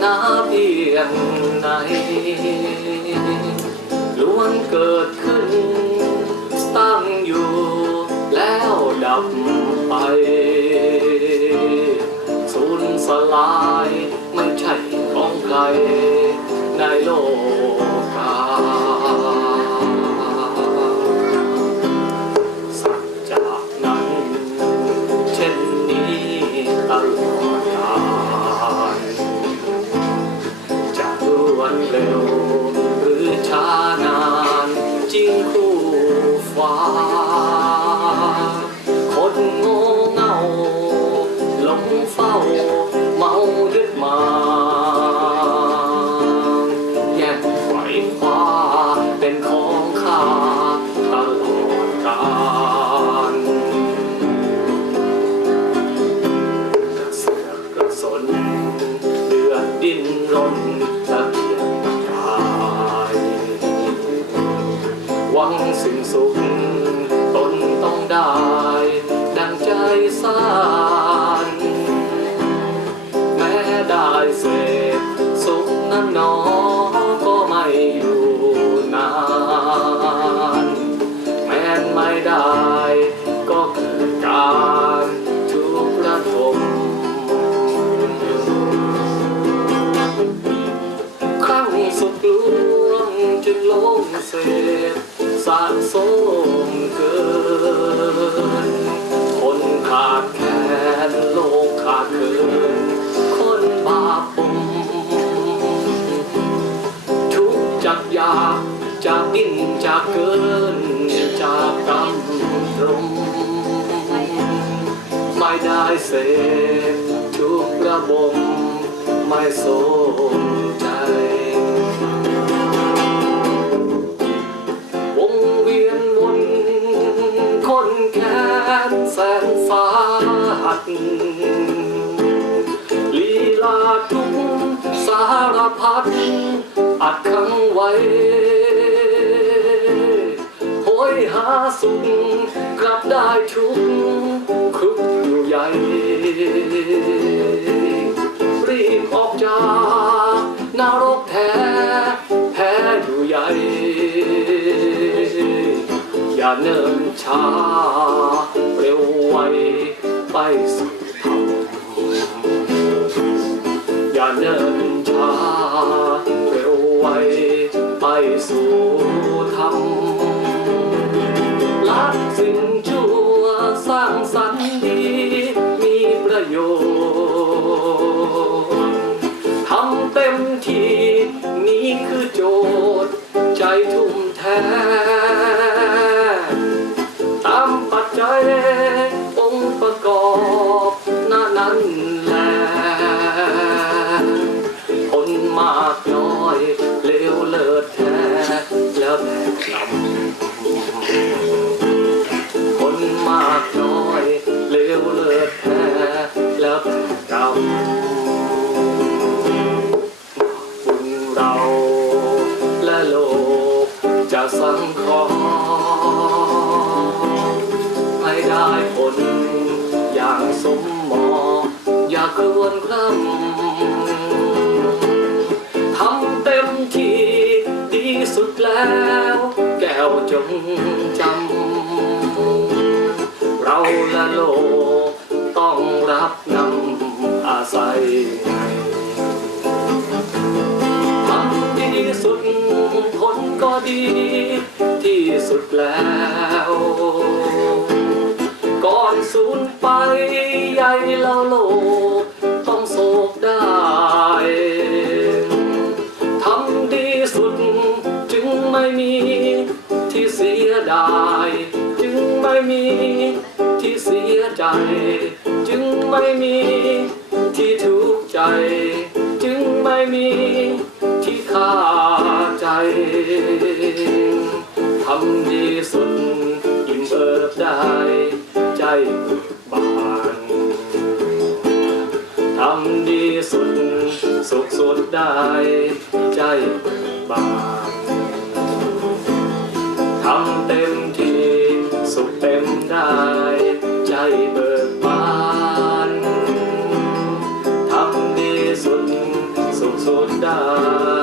หนาเพียงใดล้วนเกิดขึ้น ตั้งอยู่แล้วดับไปสูญสลายมันใช่ของใครในโลกา จะ สิ่งสุขตนต้องได้ ดังใจสานแม้ได้เสพสุขนั้นหนอก็ไม่อยู่นาน แม้นไม่ได้ก็เกิดการทุกข์ระทมครั้งสุดลวงจึงลงเสพ สะสมเกิน คนขาดแคลนโลกขาดเกิน คนบาปปมทุกจากอยากจากดิ้นจากเกิน จากกำตรมไม่ได้เสพทุกระบมไม่สนใจ หัสลีลาทุกสารพัดอัดขังไว้โหยหาสุขกลับได้ทุกข์คุกอยู่ใหญ่ เนิ่นช้า เร็วไวไปสู่ธรรมอย่าเนิ่นช้า เร็วไวไปสู่ธรรมละสิ่งชั่วสร้างสรรค์ดีมีประโยชน์ทำเต็มที่นี่คือโจทย์ใจทุ่มแท้ คนมากน้อยเลวเลิศแท้แล้วแต่กรรมบุญเราและโลกจะสังเคราะห์ให้ได้ผลอย่างสมหมอ อย่าครวญคร่ำ แล้วแก้วจงจำ เราและโลกต้องรับนำอาศัยทำดีสุดผลก็ดีที่สุดแล้ว ม่มีที่เสียใจ จึงไม่มีที่ทุกข์ใจ จึงไม่มีที่ขาดใจทำดีสุดอิ่มเอิบได้ ใจบานทำดีสุดสุขสุดได้ ใจบานทำเต็ม สุขเต็มได้ ใจเบิกบานทำดีสุดสุขสุดได้